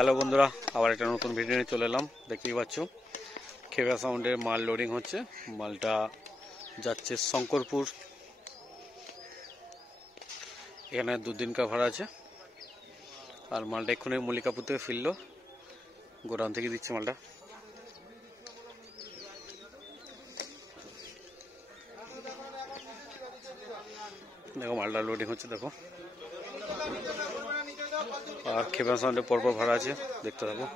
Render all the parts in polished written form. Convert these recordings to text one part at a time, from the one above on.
Hello বন্ধুরা, আবার একটা নতুন ভিডিও নিয়ে চলে এলাম। দেখতেই পাচ্ছ খেবা সাউন্ডের মাল লোডিং হচ্ছে। মালটা যাচ্ছে শঙ্করপুর। এখানে 2 দিন কা ভাড়া আছে। আর মালটা এক্ষুনি মল্লিকাপুর থেকে ফিরলো, গোডাউন থেকে দিচ্ছে মালটা। দেখো মালটা লোডিং হচ্ছে, দেখো। আর খেবা সাউন্ডে পরপর ভাড়া আছে, দেখতে থাকো।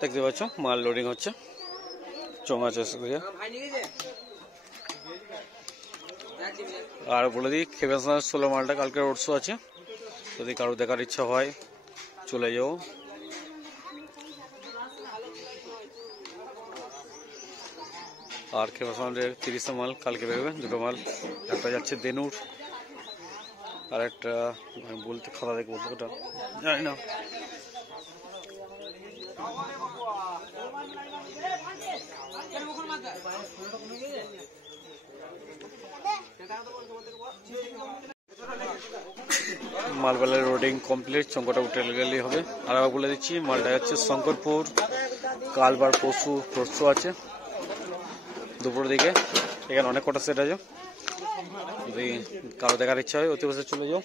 দেখতে পাচ্ছ মাল লোডিং হচ্ছে, চোঙা চেষ্টা করে। আর বলে দিই, খেবা সাউন্ড 16 মালটা কালকে রোড শো আছে, যদি কারো দেখার ইচ্ছা হয় চলে যাও। আর খেবা সাউন্ডের 30 মাল কালকে বেরোবে, 2টো মাল। একটা যাচ্ছে দেনুর, আর একটা বলতে খাতা দেখে বলতে ওটা জানি না। মালবেলার রোডিং কমপ্লিট, চঙ্কটা উঠে গেলেই হবে। আর আবার বলে দিচ্ছি, মালটা যাচ্ছে শঙ্করপুর। কালবার পরশু রোড শো আছে দুপুর দিকে। এখানে অনেক কটা সেট আছে, যদি কারো দেখার ইচ্ছা হয় অতি বসে চলে যাও।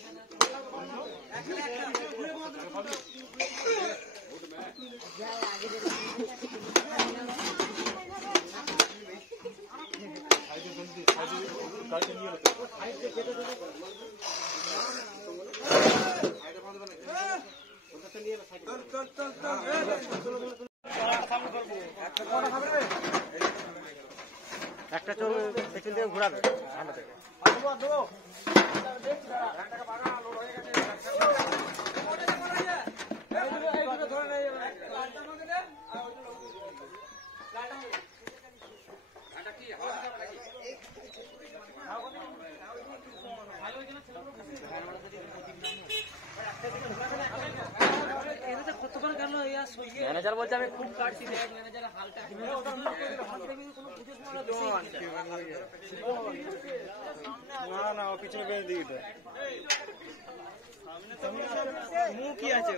একটা চোখ পেছন থেকে ঘোরাবে, সামনে থেকে। ম্যানেজার বলছে আমি খুব কাটছি, না না ও পিছনে বেঁধে দিই। মুখ কি আছে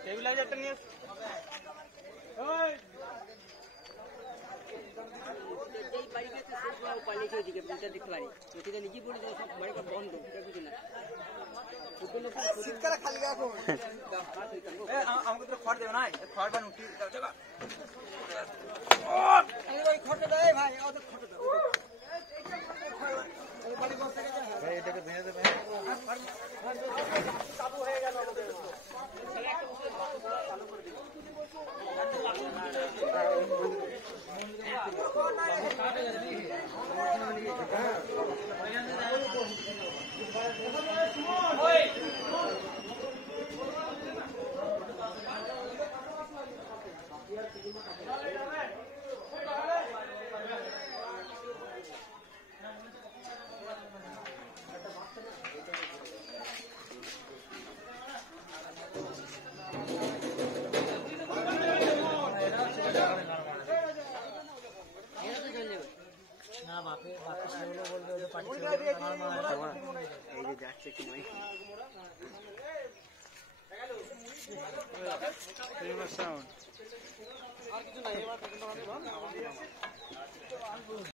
স্টেবিলাইজারটা নিয়ে শীতকালে খালি আমাকে তো খড় দেবে না, খড় বান উঠি খড়টা দেয় ভাই, এটাকে ভেঙে দেবে। কাবু হয়ে গেল আমাদের। যাচ্ছে কি নয়।